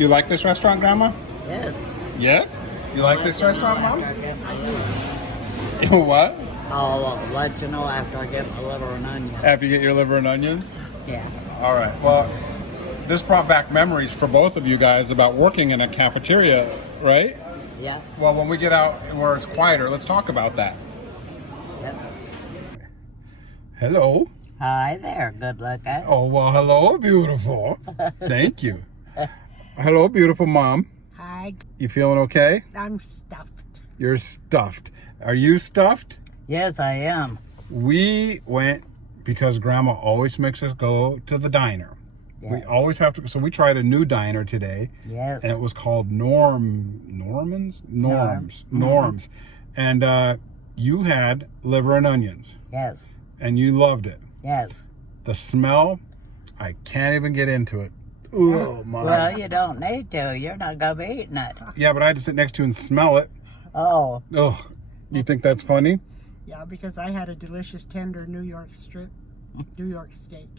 You like this restaurant, Grandma? Yes. Yes? You like this restaurant, Mom? I What? I'll let you know after I get my liver and onion. After you get your liver and onions? Yeah. All right. Well, this brought back memories for both of you guys about working in a cafeteria, right? Yeah. Well, when we get out where it's quieter, let's talk about that. Yep. Hello. Hi there. Good looking. Oh, well, hello, beautiful. Thank you. Hello, beautiful mom. Hi, You feeling okay? I'm stuffed. You're stuffed. Are you stuffed? Yes, I am. We went because Grandma always makes us go to the diner. Yes. We always have to. So we tried a new diner today. Yes. And it was called Norms. And you had liver and onions. Yes. And you loved it. Yes. The smell, I can't even get into it. Oh my. Well, you don't need to. You're not going to be eating it. Yeah, but I had to sit next to you and smell it. Oh. Oh, you think that's funny? Yeah, because I had a delicious tender New York steak.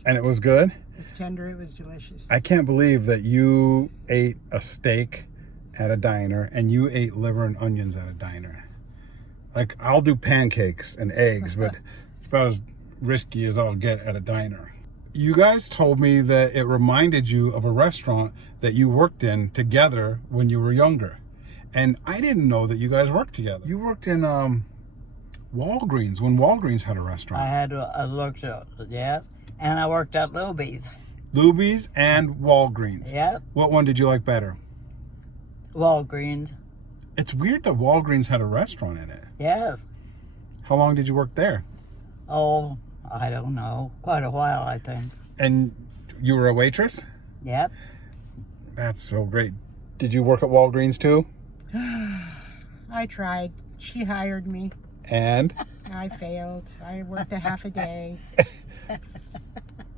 And it was good? It was tender, it was delicious. I can't believe that you ate a steak at a diner and you ate liver and onions at a diner. Like, I'll do pancakes and eggs, but it's about as risky as I'll get at a diner. You guys told me that it reminded you of a restaurant that you worked in together when you were younger. And I didn't know that you guys worked together. You worked in Walgreens, when Walgreens had a restaurant. I looked at, yes, and I worked at Luby's. Luby's and Walgreens. Yep. What one did you like better? Walgreens. It's weird that Walgreens had a restaurant in it. Yes. How long did you work there? Oh, I don't know. Quite a while, I think. And you were a waitress? Yep. That's so great. Did you work at Walgreens too? I tried. She hired me. And? I failed. I worked a half a day.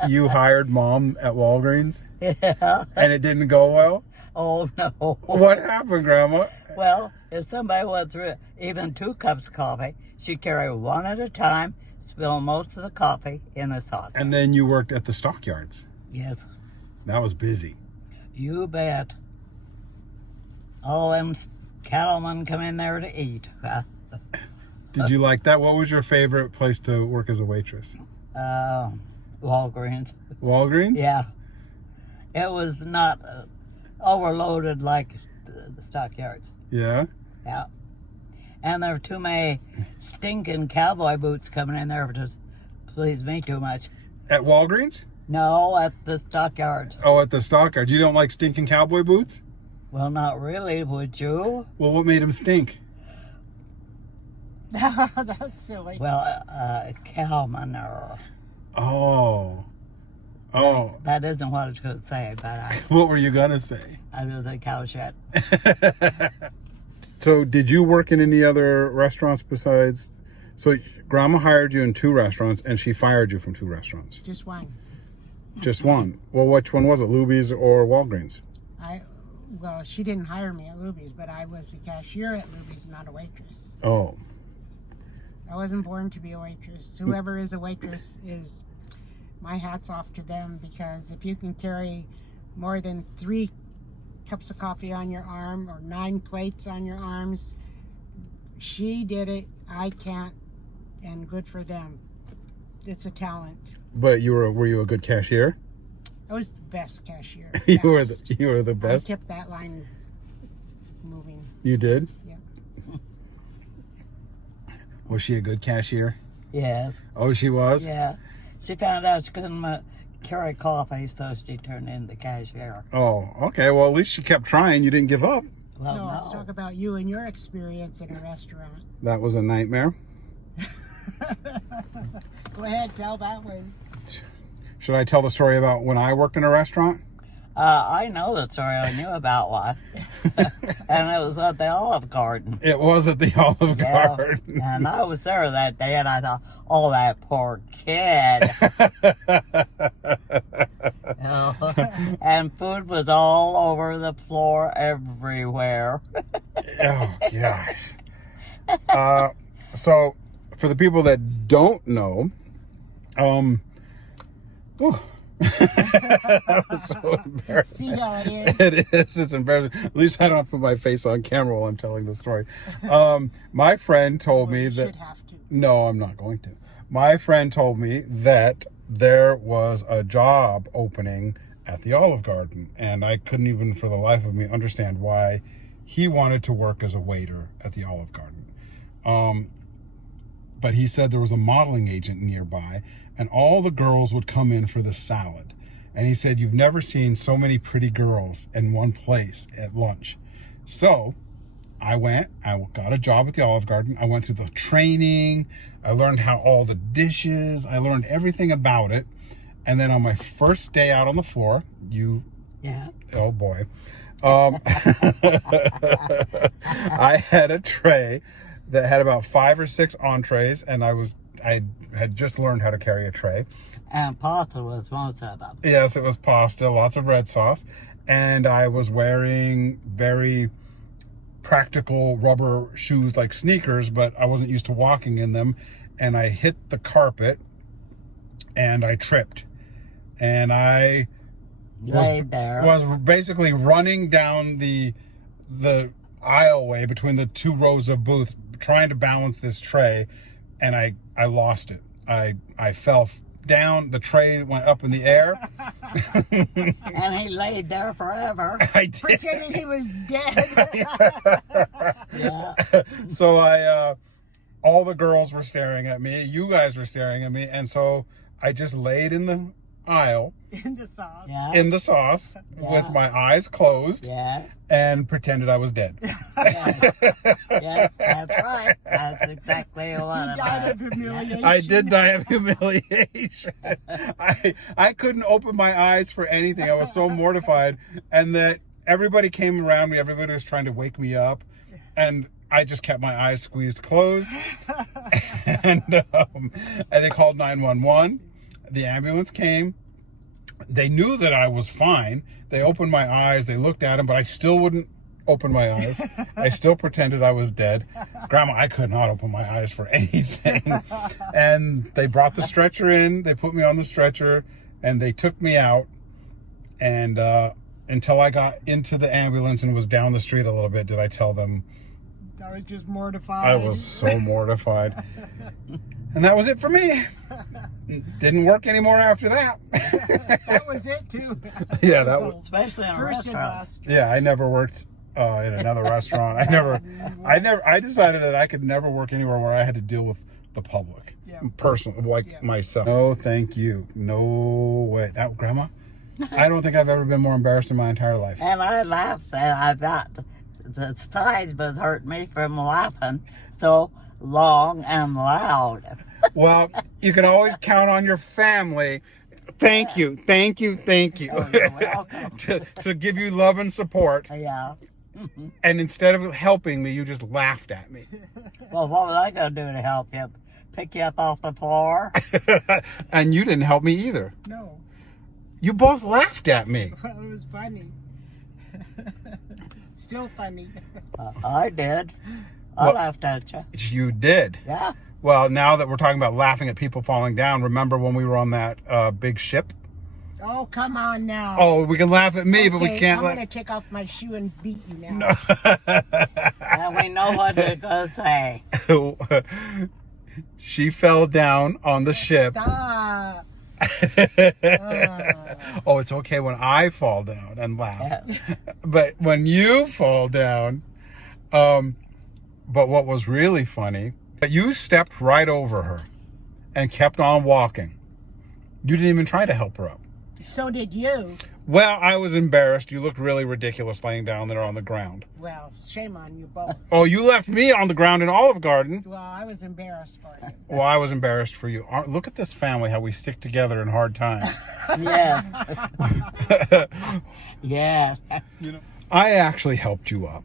You hired Mom at Walgreens? Yeah. And it didn't go well? Oh, no. What happened, Grandma? Well, if somebody went through even 2 cups of coffee, she'd carry one at a time, spill most of the coffee in the saucer. And then you worked at the stockyards. Yes. That was busy. You bet. All them cattlemen come in there to eat. Did you like that? What was your favorite place to work as a waitress? Walgreens. Walgreens? Yeah. It was not overloaded like the stockyards. Yeah? Yeah. And there were too many stinking cowboy boots coming in there to please me too much. At Walgreens? No, at the stockyards. Oh, at the stockyards. You don't like stinking cowboy boots? Well, not really, would you? Well, what made them stink? That's silly. Well, cowman or... Oh. Oh. That isn't what I was going to say, but What were you going to say? I was a cow shed. So did you work in any other restaurants besides... So Grandma hired you in 2 restaurants and she fired you from 2 restaurants? Just one. Just one. Well, which one was it? Luby's or Walgreens? Well, she didn't hire me at Luby's, but I was the cashier at Luby's, not a waitress. Oh. I wasn't born to be a waitress. Whoever is a waitress is... My hat's off to them, because if you can carry more than 3 cups of coffee on your arm or 9 plates on your arms, she did it. I can't, and good for them. It's a talent. But were you a good cashier? I was the best cashier. You were the best. I kept that line moving. You did? Yeah. Was she a good cashier? Yes. Oh, she was? Yeah. She found out she couldn't carry coffee, so she turned in the cashier. Oh, okay. Well, at least she kept trying. You didn't give up. Well, No, let's talk about you and your experience in a restaurant. That was a nightmare. Go ahead, tell that one. Should I tell the story about when I worked in a restaurant? I know the story. I knew about one. And it was at the Olive Garden. It was at the Olive Yeah. Garden. And I was there that day, and I thought, oh, that poor kid. You know, and food was all over the floor everywhere. Oh, gosh. So, for the people that don't know, That was so embarrassing. See how it is? It is. It's embarrassing. At least I don't have to put my face on camera while I'm telling the story. My friend told me You that... should have to. No, I'm not going to. My friend told me that there was a job opening at the Olive Garden, and I couldn't even for the life of me understand why he wanted to work as a waiter at the Olive Garden. But he said there was a modeling agent nearby, and all the girls would come in for the salad. And he said, you've never seen so many pretty girls in one place at lunch. So I got a job at the Olive Garden. I went through the training. I learned how all the dishes, I learned everything about it. And then on my first day out on the floor, Yeah. oh boy, I had a tray that had about 5 or 6 entrees, and I had just learned how to carry a tray. And pasta was most of them. Yes, it was pasta, lots of red sauce, and I was wearing very practical rubber shoes like sneakers, but I wasn't used to walking in them, and I hit the carpet and I tripped, and I was basically running down the aisleway between the 2 rows of booths trying to balance this tray, and I lost it. I fell down, the tray went up in the air. And he laid there forever. I did. Pretending he was dead. Yeah. So all the girls were staring at me, you guys were staring at me, and so I just laid in the aisle In the sauce. Yeah. in the sauce Yeah. with my eyes closed Yes. and pretended I was dead. Yes. Yes, that's right. That's exactly what He it died was. of humiliation. I did die of humiliation. I couldn't open my eyes for anything. I was so mortified, and that everybody came around me. Everybody was trying to wake me up, and I just kept my eyes squeezed closed. And they called 911. The ambulance came. They knew that I was fine. They opened my eyes. They looked at him, but I still wouldn't open my eyes. I still pretended I was dead. Grandma, I could not open my eyes for anything. And they brought the stretcher in. They put me on the stretcher, and they took me out. And until I got into the ambulance and was down the street a little bit, did I tell them. I was just mortified. I was so mortified. And that was it for me. Didn't work anymore after that. That was it too. Yeah, that was. Especially in a First and restaurant. last. Yeah, I never worked in another restaurant. I decided that I could never work anywhere where I had to deal with the public. Yeah. Personally, like Yeah. myself. No, thank you. No way. That, Grandma, I don't think I've ever been more embarrassed in my entire life. And I laughed, and I thought the sides was hurt me from laughing so long and loud. Well, you can always count on your family. Thank you, thank you, thank you. Oh, you're welcome. to give you love and support. Yeah. And instead of helping me, you just laughed at me. Well, what was I going to do to help you? Pick you up off the floor? And you didn't help me either. No. You both laughed at me. Well, it was funny. Still funny. I did. I Well- laughed at you. You did. Yeah. Well, now that we're talking about laughing at people falling down, remember when we were on that big ship? Oh, come on now. Oh, we can laugh at me, but we Okay, can't I'm let... going to take off my shoe and beat you now. No. And we know what you're going to say. She fell down on the ship. Stop. Oh, it's okay when I fall down and laugh. Yes. But when you fall down, but what was really funny, you stepped right over her and kept on walking. You didn't even try to help her up. So did you. Well, I was embarrassed. You looked really ridiculous laying down there on the ground. Well, shame on you both. Oh, you left me on the ground in Olive Garden. Well, I was embarrassed for you. Well, I was embarrassed for you. Look at this family, how we stick together in hard times. Yes. Yes. I actually helped you up.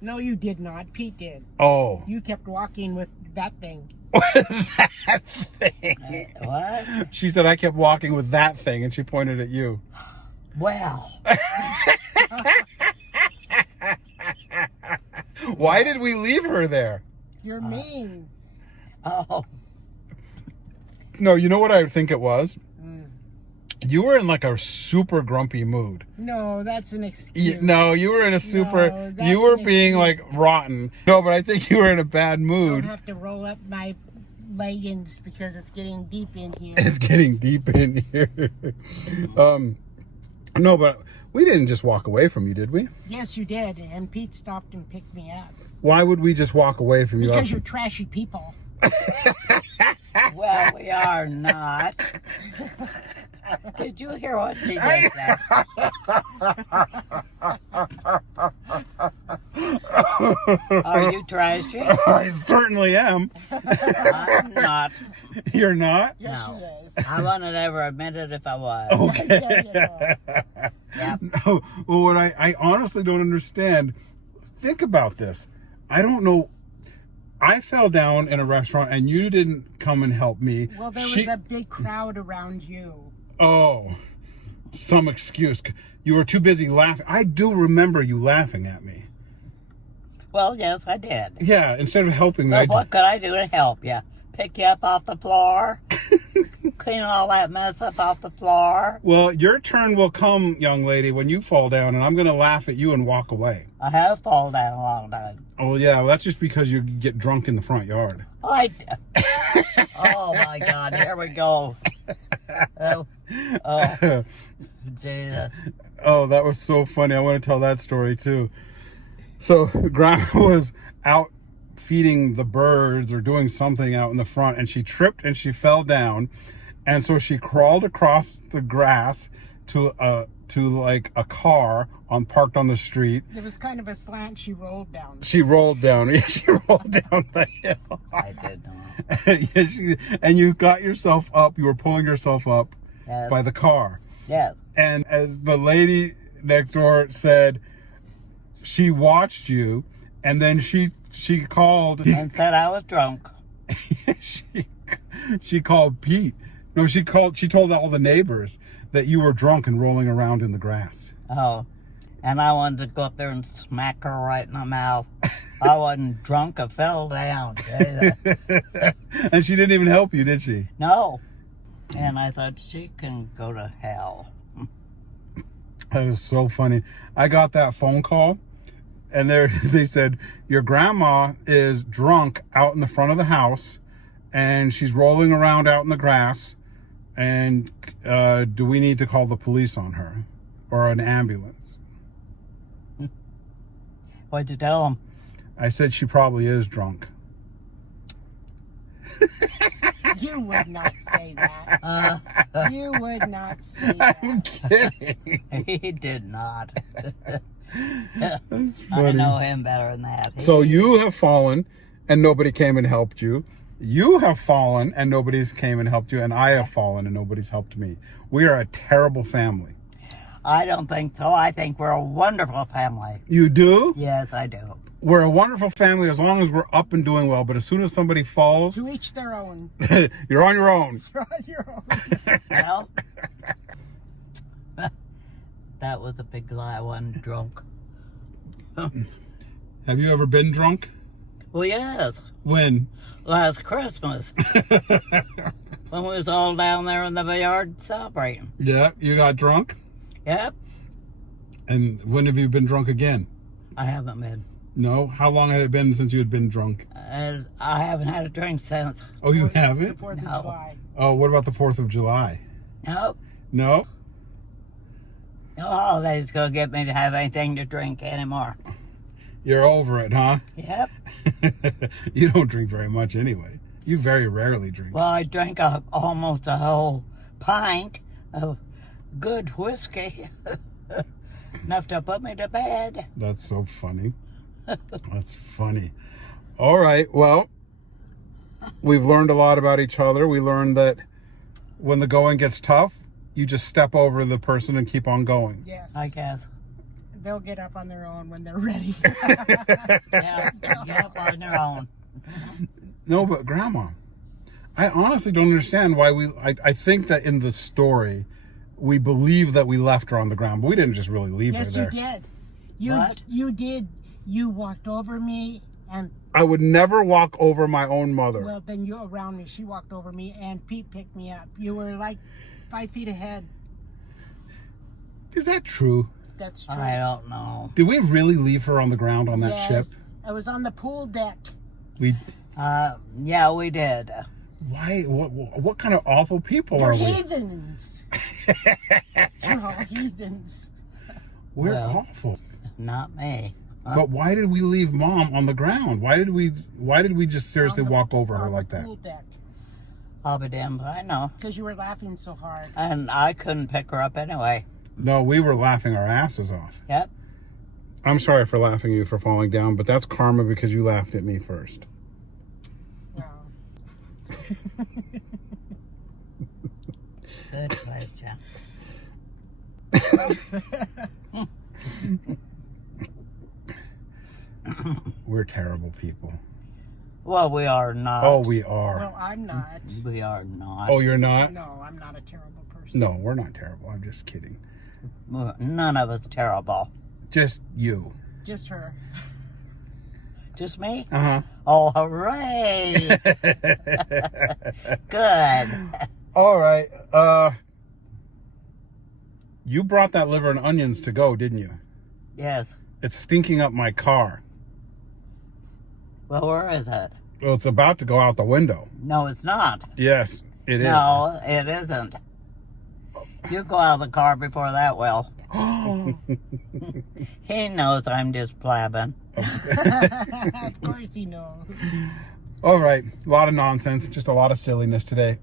No, you did not. Pete did. Oh. You kept walking with that thing. That thing. What? She said I kept walking with that thing, and she pointed at you. Well. Why did we leave her there? You're mean. Oh. No, you know what I think it was? You were in like a super grumpy mood. No, that's an excuse. No, you were in a super. No, that's you were an being excuse. like rotten. No, but I think you were in a bad I mood. have to roll up my leggings because it's getting deep in here. It's getting deep in here. No, but we didn't just walk away from you, did we? Yes, you did. And Pete stopped and picked me up. Why would we just walk away from you? Because you're trashy people. Well, we are not. Did you hear what she just said? Are you trashy? I certainly am. I'm not. You're not? Yes, No. she is. I wouldn't ever admit it if I was. Okay. Yeah, you know. Yep. No, well, what I honestly don't understand, think about this. I don't know. I fell down in a restaurant and you didn't come and help me. Well, there was a big crowd around you. Oh, some excuse. You were too busy laughing. I do remember you laughing at me. Well, yes, I did. Yeah, instead of helping me. But what could I do to help you? Pick you up off the floor? Clean all that mess up off the floor? Well, your turn will come, young lady, when you fall down, and I'm going to laugh at you and walk away. I have fallen down a long time. Oh, yeah, well, that's just because you get drunk in the front yard. Oh my God, here we go. Oh, Jesus. Oh, that was so funny. I want to tell that story, too. So, Grandma was out feeding the birds or doing something out in the front, and she tripped and she fell down, and so she crawled across the grass to like a car parked on the street. It was kind of a slant. She rolled down. She rolled down. Yeah, she rolled down the hill. I did not. Yeah, and you got yourself up. You were pulling yourself up Yes. by the car. Yes. And as the lady next door said, she watched you, and then she called. And said I was drunk. she called Pete. No, she told all the neighbors that you were drunk and rolling around in the grass. Oh. And I wanted to go up there and smack her right in the mouth. I wasn't drunk. I fell down. And she didn't even help you, did she? No. And I thought she can go to hell. That is so funny. I got that phone call, and they said, your grandma is drunk out in the front of the house, and she's rolling around out in the grass, and do we need to call the police on her or an ambulance? What'd you tell them? I said she probably is drunk. You would not say that. You would not say that. I'm kidding. He did not. That's I funny. know him better than that. So you have fallen and nobody came and helped you. You have fallen and nobody's came and helped you. And I have fallen and nobody's helped me. We are a terrible family. I don't think so. I think we're a wonderful family. You do? Yes, I do. We're a wonderful family as long as we're up and doing well. But as soon as somebody falls, To each their own. you're on your own. You're on your own. Well, that was a big lie. I wasn't drunk. Have you ever been drunk? Well, yes. When? Last Christmas. When we was all down there in the yard celebrating. Yeah, you got drunk? Yep. And when have you been drunk again? I haven't been. No? How long had it been since you had been drunk? And I haven't had a drink since. Oh, you The haven't? 4th of No. July. Oh, what about the 4th of July? Nope. No? No holiday's gonna get me to have anything to drink anymore. You're over it, huh? Yep. You don't drink very much anyway. You very rarely drink. Well, I drank almost a whole pint of good whiskey. Enough to put me to bed. That's so funny. That's funny. All right, well, we've learned a lot about each other. We learned that when the going gets tough, you just step over the person and keep on going. Yes. I guess. They'll get up on their own when they're ready. Yeah, get up on their own. No, but Grandma, I honestly don't understand why I think that in the story, we believe that we left her on the ground, but we didn't just really leave her Yes, there. you did. What? You did. You walked over me, and I would never walk over my own mother. well, then you around me. She walked over me, and Pete picked me up. You were like 5 feet ahead. Is that true? That's true. I don't know. Did we really leave her on the ground on that ship? I was on the pool deck. We. Yeah, we did. Why? What kind of awful people You're are we? heathens. You're all heathens. We're Well. awful. Not me. But why did we leave Mom on the ground? Why did we just seriously walk over her On like the that? pool deck. I'll be damned if I know. Because you were laughing so hard. And I couldn't pick her up anyway. No, we were laughing our asses off. Yep. I'm sorry for laughing at you for falling down, but that's karma because you laughed at me first. Well, Good question. We're terrible people. Well, we are not. Oh, we are. well, I'm not. We are not. Oh, you're not? No, I'm not a terrible person. No, we're not terrible. I'm just kidding. None of us terrible. Just you. Just her. Just me? Uh-huh. Oh, hooray! Good. All right. You brought that liver and onions to go, didn't you? Yes. It's stinking up my car. Well, where is it? Well, it's about to go out the window. No, it's not. Yes, it is. No, it isn't. You go out of the car before that will. He knows I'm just blabbing. Of course he knows. All right. A lot of nonsense. Just a lot of silliness today.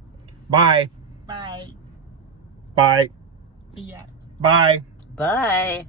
Bye. Bye. Bye. See ya. Bye. Bye.